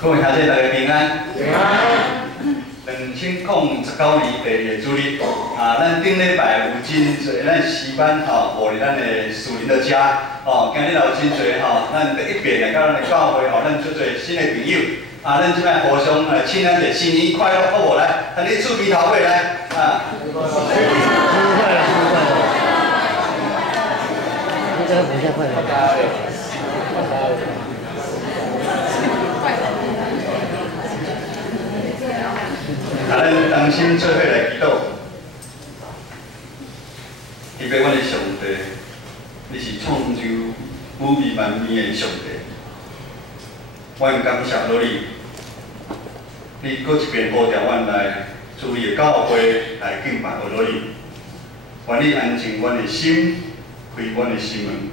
各位兄弟大家平安。平安。2019年第2个主日，咱顶礼拜有真侪咱诗班务伫咱的树林的家，今日也有真侪咱第一遍来到咱的教会咱做侪新的朋友，咱即摆互相请咱一新年快乐，好无？来，咱你厝边头尾来，新年快乐，新年快乐，大家回家快乐。 咱同心做伙来祈祷，祈求阮的上帝，你是创造武力万面的上帝，阮感谢你，你搁一遍呼召阮来注意教会来敬拜你，愿你安静阮的心，开阮的心门，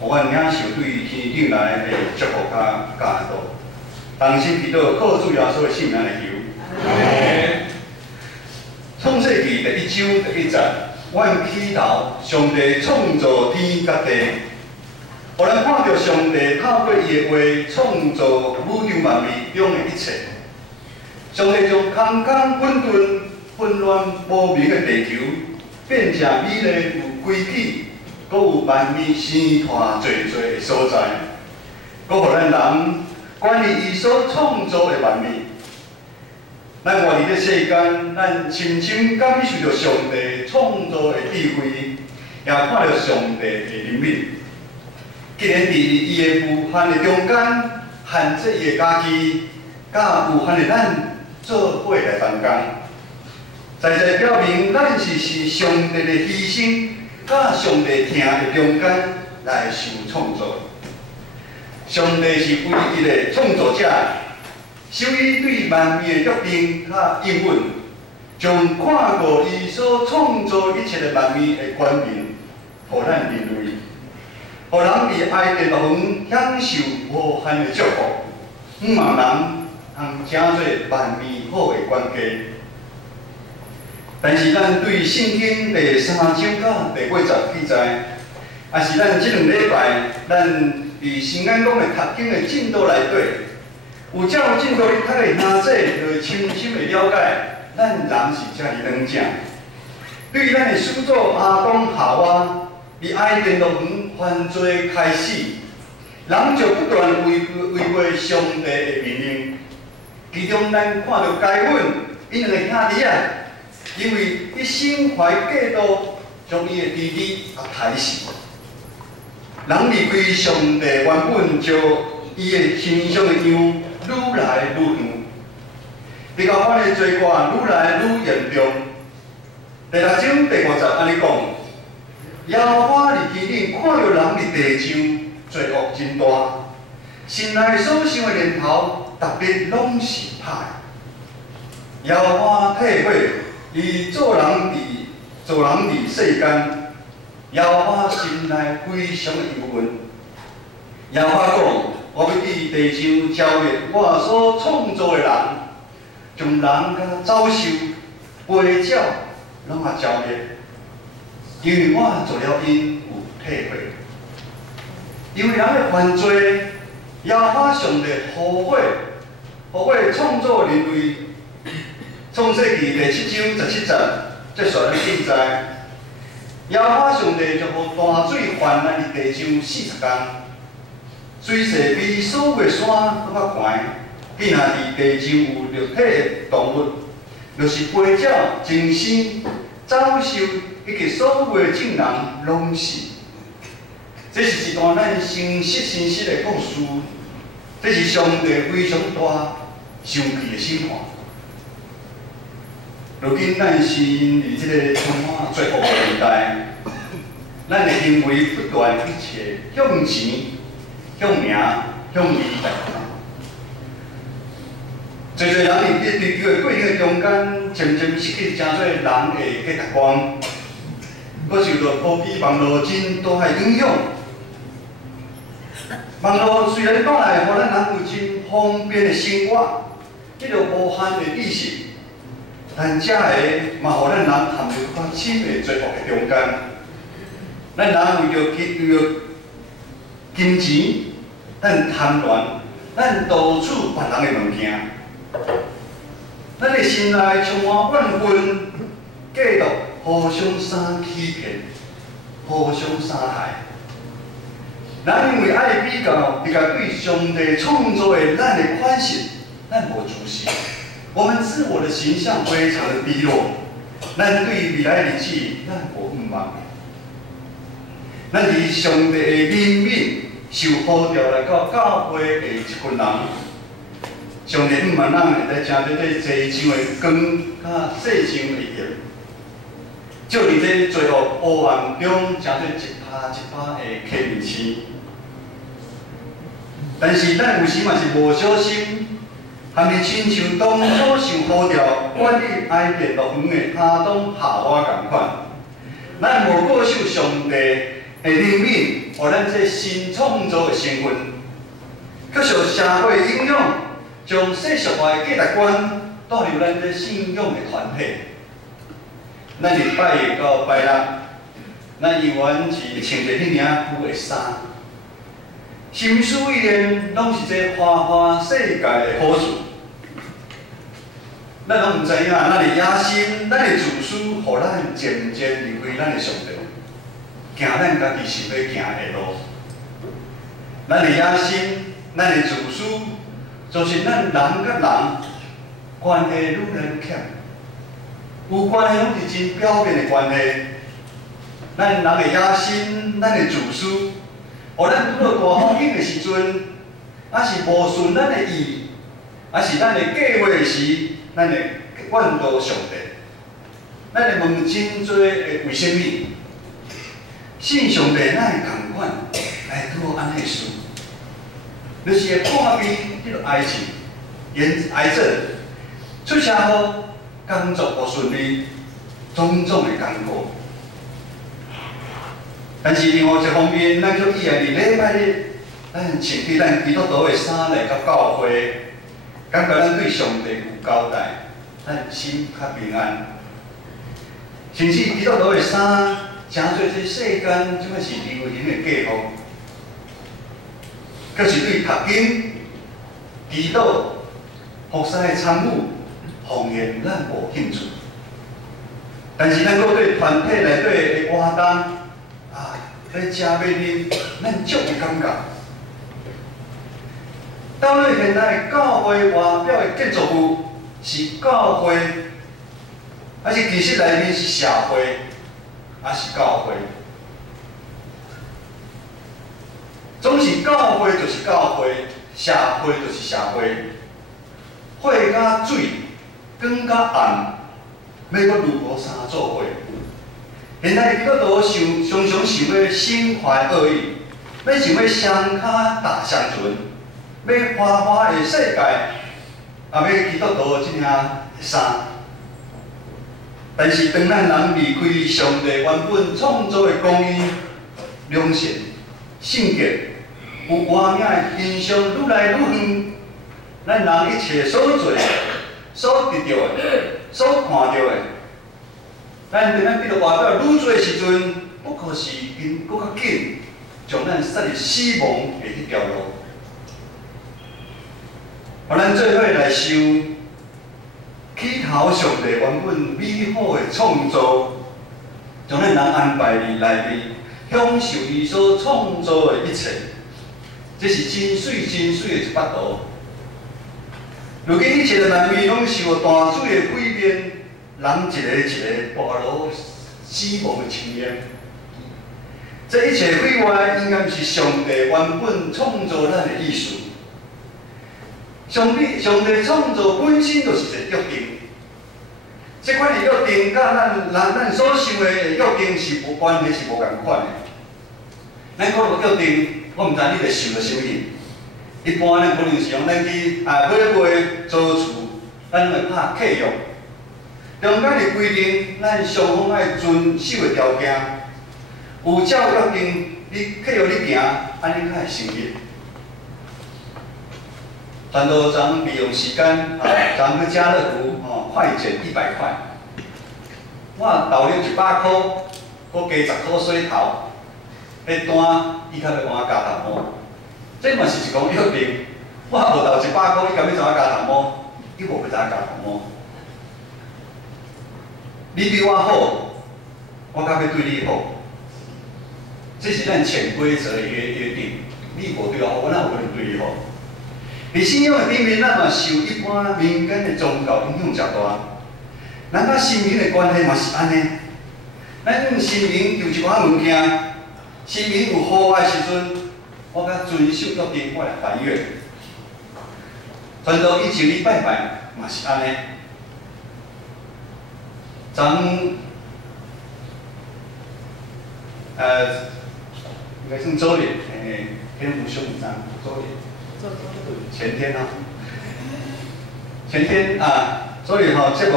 互阮领受对天顶来的祝福甲教导。同心祈祷，靠主耶稣的圣名来求。 创世纪第1章第1节，阮起头，上帝创造天甲地，互咱看到上帝透过伊的话创造宇宙万物中的一切。上帝将空空混沌、混乱无明的地球变成美丽有规矩，阁有万物生态侪侪的所在，阁互咱人管理伊所创造的万物。 咱活伫这世间，咱深深感受着上帝创造的智慧，也看到上帝的怜悯。既然伫伊的有限的中间，限制伊的家己，甲有限的咱做伙来同工，在在表明咱是上帝的牺牲，甲上帝疼的中间来受创造。上帝是唯一的创造者。 受伊对万物的约定甲应允，将看过伊所创造一切的万物的权柄，互咱人类，互人伫爱的乐园享受无限的祝福，毋望人通成做万美好的关系。但是咱对圣经第3章到第50记载，也是咱即2礼拜咱伫新眼讲的读经的进度内底。 有这有进度，你读的兄弟就深深的了解，咱人是遮尔软正。对于咱的始祖阿公夏娃，伫爱甸乐园犯罪开始，人就不断违背上帝的命令。其中咱看到该隐因2个兄弟因为伊心怀嫉妒，将伊的弟弟杀死。人离开上帝原本就伊的形象的样。 愈来愈远，地球款的罪过愈来愈严重。第6章第50安尼讲，耶和华伫天顶看到人伫地上罪恶真大，心内所想的念头，特别拢是歹。耶和华体会伊做人伫世间，耶和华心内非常的忧闷。耶和华讲。 我要伫地上招灭我所创造的人，将人甲走兽、飞鸟拢啊招灭，因为我做了因有体会。因为人的犯罪，耶和华上帝后悔创造人类。创世纪第7章17节，这旋记载，耶和华上帝就互大水泛滥伫地上40天。 水势比所有的山搁较悬，既然伫地上有肉体的动物，就是飞鸟、精生、走兽以及所有的众人拢死。这是一段咱生实的故事，这是上帝非常大生气的审判。如今咱是伫这个充满罪恶的年代，咱的行为不断一切向前。 向名、向利在侪人伫追求的过程的中间，渐渐失去真侪人的价值观，搁受到科技网络真大的影响。网络虽然带来互咱人有真方便的生活，这个无限的知识，但这个嘛，互咱人陷入较深的罪恶的中间。咱人为着金钱。咱贪婪，咱盗取别人的物件，咱的心内充满怨恨，继续互相相欺骗，互相伤害。咱因为爱比较，比较对上帝创造的咱的款式，咱无自信，我们自我的形象非常的低落。咱对未来的日子，咱无盼望。咱伫上帝的怜悯受呼召来到教会的一群人，上帝毋望咱会在正对这世上的光，甲世上的业，就伫这罪恶黑暗中，正对一拍一拍的刻面星。但是咱有时嘛是无小心，含你亲像当初受呼召管理埃及乐园的亚当夏娃同款，咱无过受上帝的怜悯，互咱这新创造的身份，却受社会影响，将世俗化的价值观带入咱这信仰的团体。咱日拜一到拜六，咱永远是穿着迄领旧的衫，心思意念拢是这花花世界的好事。咱拢毋知影，咱的野心、咱的自私，互咱渐渐离开咱的上帝。行咱家己想要行的路，咱的野心、咱的自私，就是咱人甲人关系愈来愈欠。有关系拢是真表面的关系，咱人的野心、咱的自私，互咱拄到大风景的时阵，还是无顺咱的意，还是咱的计划的时，咱会怨妒上帝。咱会问真多的为什么？信上帝哪会共款来拄安尼事？就是会破病，迄个癌症、癌症出车祸、工作无顺利，种种的艰苦。但是另外一方面，咱却依然伫礼拜日，咱穿起咱基督徒的衫来到教会，感觉咱对上帝有交代，咱心较平安。甚至基督徒的衫，诚做这世间即摆是流行的价格，可是对读经、祈祷、服侍的参与、奉献，咱无兴趣。但是咱搁对团体内底的活动要食要啉，咱足有感觉。到底现在教会外表的建筑物是教会，还是其实内面是社会？还是教会，总是教会就是教会，社会就是社会。火甲水，光甲暗，要搁如何相做伙？现在基督徒常常想要心怀恶意，要想要相脚踏相存，要花花的世界，要基督徒这领衫。但是，当咱人离开上帝原本创造的公义、良善、圣洁、有画面的形象愈来愈远，咱人一切所做、所得到的、所看到的，咱伫咱比着外表愈多的时阵，不可是更较紧，将咱塞入死亡的迄条路。互咱做伙来想。起头上帝原本美好的创造，将咱人安排伫内面，享受伊所创造的一切，这是真水真水的一幅图。如今一切的万物拢受大水的毁灭，人一个一个步入死亡的深渊。这一切毁坏，应该是上帝原本创造咱的意思。上帝创造本身就是一个约定，这款的约定甲咱所想的约定是无关系，是无共款的。咱讲到约定，我毋知你著想到啥物。一般咱可能是用咱去买租厝，咱会拍契约，中间的规定，咱双方爱遵守的条件，有照约定，你契约你行，安尼才会成立。传道咱利用时间咱去家乐福快减100块，我投入100块，佮加10块水头，迄单伊较要换加淡薄，这嘛是一项约定。我无投100块，伊敢要怎啊加头毛？伊无要怎加头毛。你对我好，我敢要对你好，这是咱潜规则的约定。你无对我好，我哪有可能对你好？伫信仰的顶面，咱嘛受一般民间的宗教影响诚大。咱甲神明的关系嘛是安尼，咱向神明求一寡物件，神明有好的时阵，我甲遵守约定，我来还愿。传到以前你拜拜嘛是安尼。咱应该算周年，天福兄弟周年，前天啊，前天啊，所以吼，这个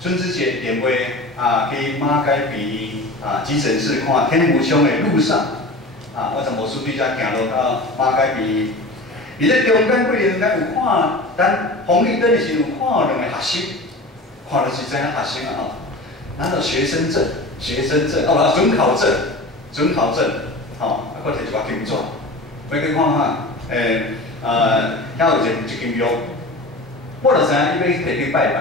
春之节点位去马街鼻急诊室看天福兄的路上我从无书记遮行路到马街鼻，伫咧中间过程间有看，咱红绿灯的时候有看两个学生，看就是知影学生拿到学生证，准考证，搁摕一块金纸，要去看遐有一间庙，我就知影伊要摕去拜拜。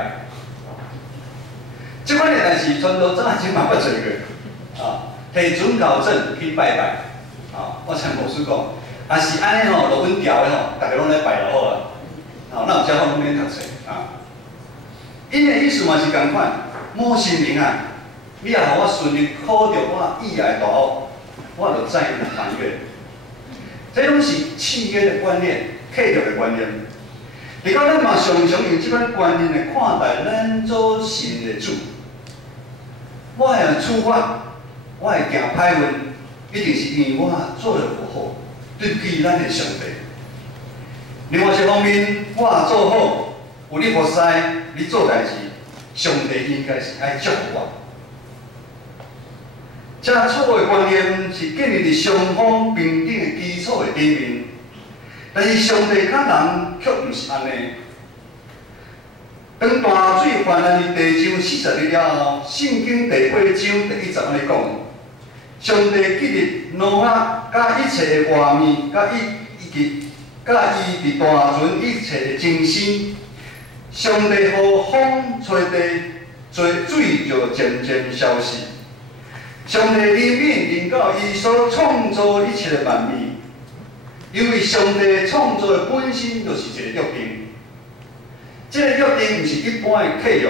即款的代志传到早前嘛捌做过，摕准考证去拜拜，我听牧师讲，是安尼就稳调的大家拢咧拜就好啊，哪有遮好免读册因的意思嘛是共款，某神明你也互我顺利考着我以后的大学，我就再来还愿。这拢是契约的观念，契约的观念。而到咱嘛常常用这款观念来看待咱做神的主。我会处罚，我会行歹运，一定是因为我做得不好，对不起咱的上帝。另外一方面，我做好，有你服侍，你做代志，上帝应该是爱祝福我。这错的观念是建立伫双方平等的基础的顶面，但是上帝甲人却毋是安尼。当大水泛滥的地上40日了后，圣经第8章第1节安尼讲：上帝记入挪亚甲一切的画面，甲伊伫大船一切的精心，上帝予风吹地，水就渐渐消失。上帝怜悯到伊所创造一切的万物，因为上帝创造的本身就是一个约定。这个约定毋是一般的契约，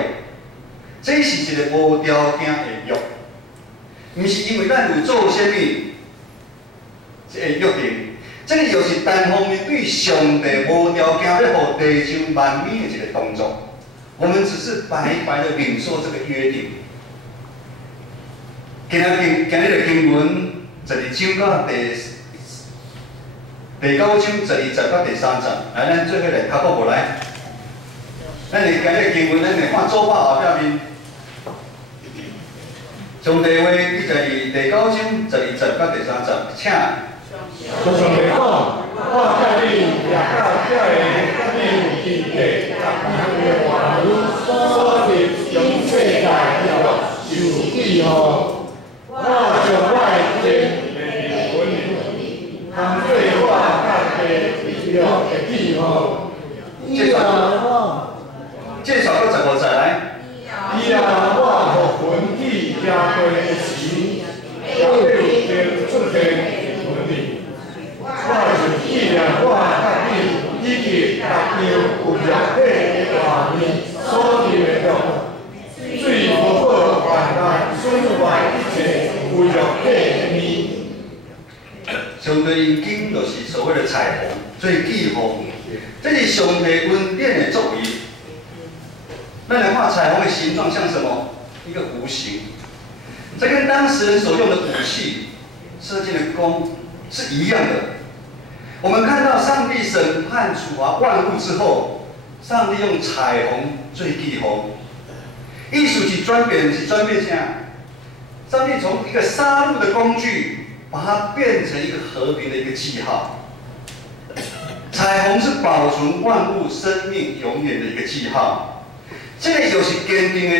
这是一个无条件的约，毋是因为咱有做啥物，这个约定，这个就是单方面对上帝无条件要互地上万物的一个动作。我们只是白白的领受这个约定。今日的经文12章到第9章12节到第3节，来，咱做伙来读好无来？咱今日的经文，咱来看左巴后壁面。上帝话记载伫第9章12节到第3节，请。上帝讲，我叫你也到这个你地地，人的话语所立从世界了，受记号。我将我的真灵魂里，含做我甲地力量的记号。介绍到15节来。以后我互魂体加倍的时，要就出现魂里。我就纪念我甲你以及逐样有肉体的画面所立的约，水无可泛滥损坏一切有肉体的面。上帝已经就是所谓的彩虹，做记号，这是上帝恩典的作为。咱来看彩虹的形状像什么？一个弧形，这跟当时人所用的武器射箭的弓是一样的。我们看到上帝审判处罚万物之后，上帝用彩虹做记号，意思是转变啥？上帝从一个杀戮的工具，把它变成一个和平的一个记号。彩虹是保存万物生命永远的一个记号。这个就是坚定的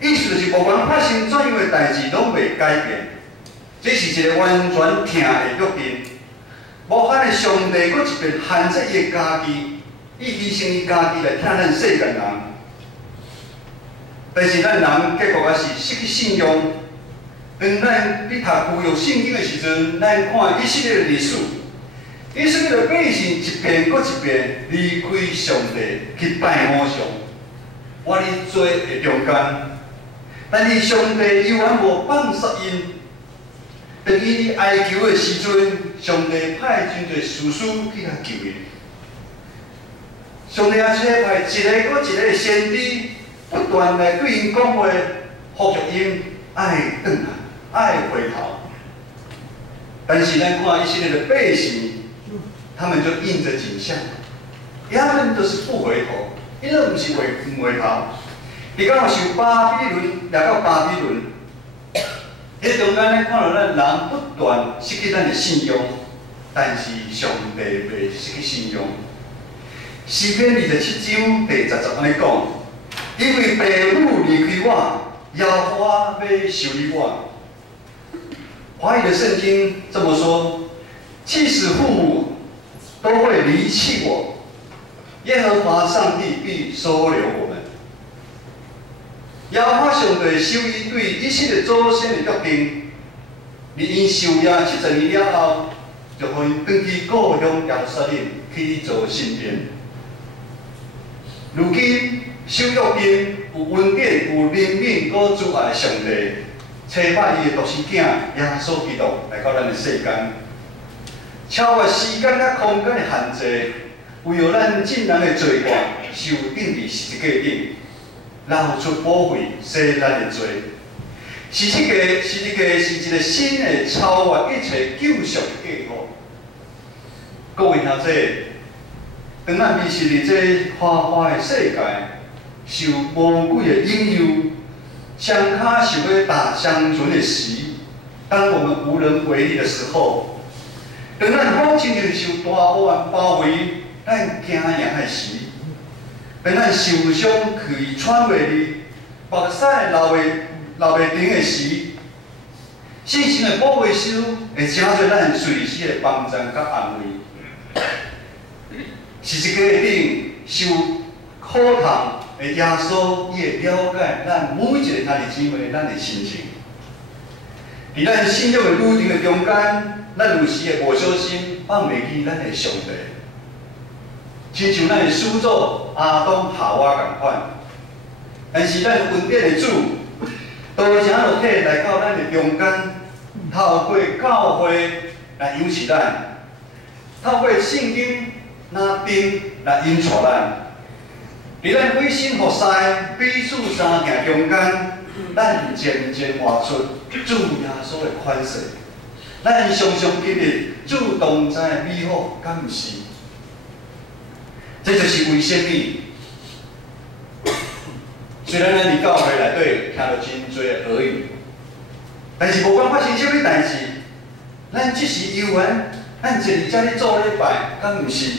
意思，就是无管发生怎样的代志，拢袂改变。这是一个完全听的约定。无反的上帝佫一遍限制伊的家己，伊牺牲伊家己来听咱世间人。但是咱人结果也是失去信仰。当咱伫读旧约圣经的时阵，咱看以色列的历史，以色列的百姓一遍佫一遍离开上帝去拜偶像，活伫罪的中间。但是上帝犹原无放杀因。当伊伫哀求的时阵，上帝派真侪士师去甲救伊。上帝也且派一个搁一个先知，不断来对因讲话，呼吁因爱转来，爱回头。但是咱看以色列的百姓，他们就应着景象，他们都是不回头，因为不是不回头。伊讲受巴比伦，来到巴比伦。迄中间咱看到咱人不断失去咱的信仰，但是上帝袂失去信仰。诗篇27章第10安尼讲：因为父母离开我，耶和华要修理我。华语的圣经这么说：即使父母都会离弃我，耶和华上帝必收留我们。耶和华上帝守伊对以色列祖先的约定，伫因受业70年了后，就互因转去故乡耶路撒冷去做新殿。如今守约定有恩典、有怜悯、搁慈爱的上帝，差派伊的独生囝耶稣基督来到咱的世间，超越时间甲空间的限制，为了咱众人的罪过，受钉伫十字架顶。流出宝血，洗咱的罪。十字架是一个新的超越一切救赎的计划。各位兄弟，当咱迷失伫这花花的世界，受魔鬼的引诱，双脚想要打相存的时，当我们无能为力的时候，当咱好亲像受大黑暗包围，咱惊惶的时。当咱受伤气喘袂离，目屎流袂停的时，信心的保卫手会请做咱随时的帮衬甲安慰。十字架顶受苦痛的耶稣，伊会了解咱每一个兄弟姊妹咱的心情。伫咱信仰的旅程的中间，咱有时会无小心放袂记咱的上帝。亲像咱的始祖阿当夏娃共款，但是咱恩典的主，道成肉体来到咱的中间，透过教会来养持咱，透过圣经拿钉来引带咱，伫咱委身服侍、彼此相行中间，咱渐渐活出主耶稣的款式，咱常常经历主同在的美好，敢毋是？这就是为什么？虽然咱伫教会内底听到真多的耳语，但是无管发生什么代志，咱即时犹原，咱坐伫遮咧做礼拜，敢毋是？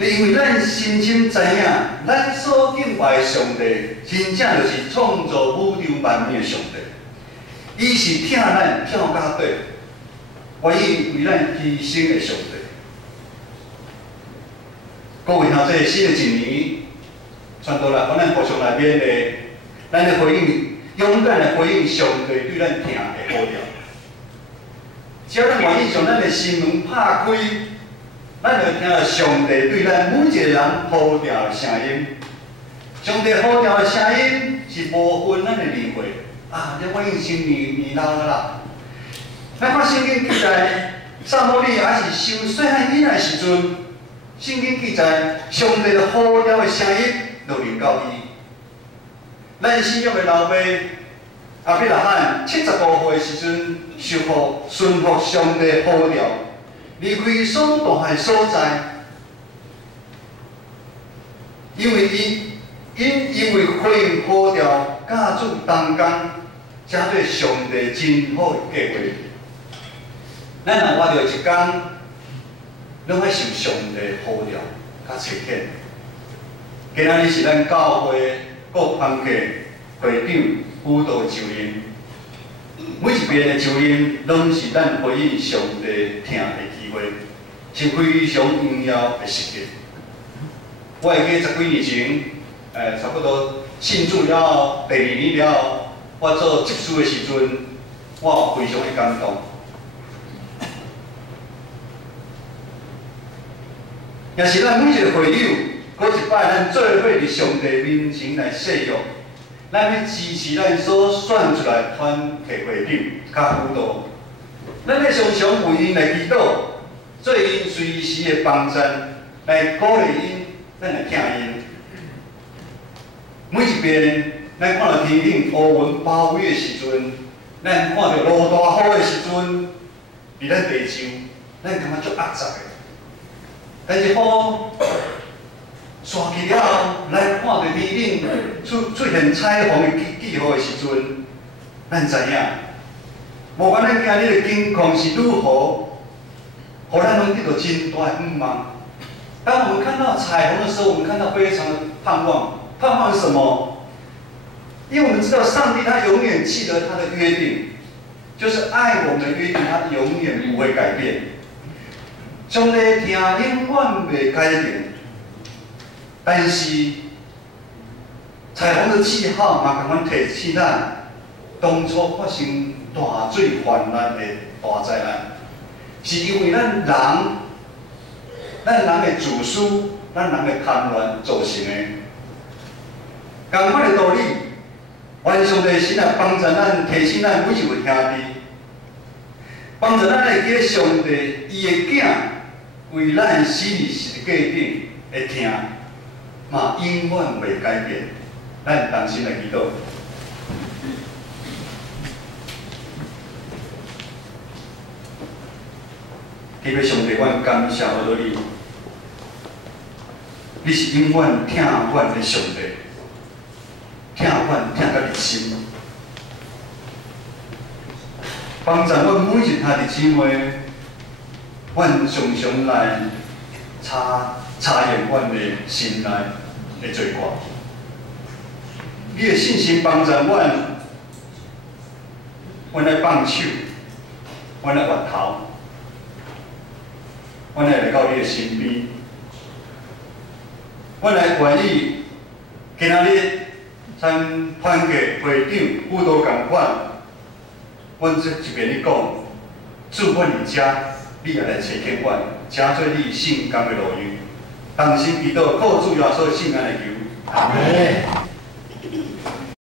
因为咱深深知影，咱所敬拜的上帝，真正就是创造宇宙万物的上帝。伊是疼咱跳甲底，愿意为咱牺牲的上帝。各位兄弟，新的一年，传到来，咱互相内面的，咱的回应，勇敢的回应上帝对咱听的呼召。只要咱愿意将咱的心门拍开，咱就听到上帝对咱每一个人呼召的声音。上帝呼召的声音是无分咱的年岁啊，你欢迎新年老了啦。咱看圣经记载，撒母耳也是收细汉囡仔时阵。圣经记载，上帝的呼召的声音就临到伊。咱信仰的老爸亚伯拉罕75岁的时阵，顺服上帝的呼召，离开所住的所在，因为回应呼召，甲主同工，才做上帝真好的计划。咱若活到一天。拢爱受上帝呼召，甲切恳。今仔日是咱教会各班课会长辅导就任，每一遍的咒音，拢是咱回应上帝听的机会，是非常重要的时刻。我会记10几年前，差不多信主了第2年了，我做执事的时阵，我非常的感动。也是咱每一个会友，过一摆咱做伙伫上帝面前来誓约，咱要支持咱所选出来团体会长甲辅导，咱要常常为因来祈祷，做因随时的帮衬，来鼓励因，咱来听因。每一遍咱看到天顶乌云包围的时阵，咱看到落大雨的时阵，伫咱地上，咱感觉足压杂的。但是雨刷去了后，来看到天顶出现彩虹的记号的时阵，咱知影，无管咱今日的境况是如何，互咱拢得到真大的盼望。当我们看到彩虹的时候，我们看到非常的盼望。盼望是什么？因为我们知道上帝他永远记得他的约定，就是爱我们的约定，他永远不会改变。上帝听永远袂改变，但是彩虹的记号嘛，共阮提醒咱，当初发生大水泛滥的大灾难，是因为咱人的自私，咱人的贪婪造成的。同款的道理，愿上帝神来帮助咱，提醒咱每一位兄弟，帮助咱会记得上帝伊的囝为咱死而实的价顶会听，嘛永远袂改变。咱同心来祈祷。基督上帝，阮感谢好多你，你是永远听阮的上帝。听阮听到入心，帮助阮每一兄弟姊妹，阮常常来查验阮的心内的罪过。你的信心帮助阮来放手，阮来回头，阮来到你的身边，阮来愿意今仔日。咱团结会长、辅导共款，阮这一边你讲，祝阮伫遮，你也来找见阮，成做你圣工的路用。同心祈祷，靠主耶稣圣名来求，阿门。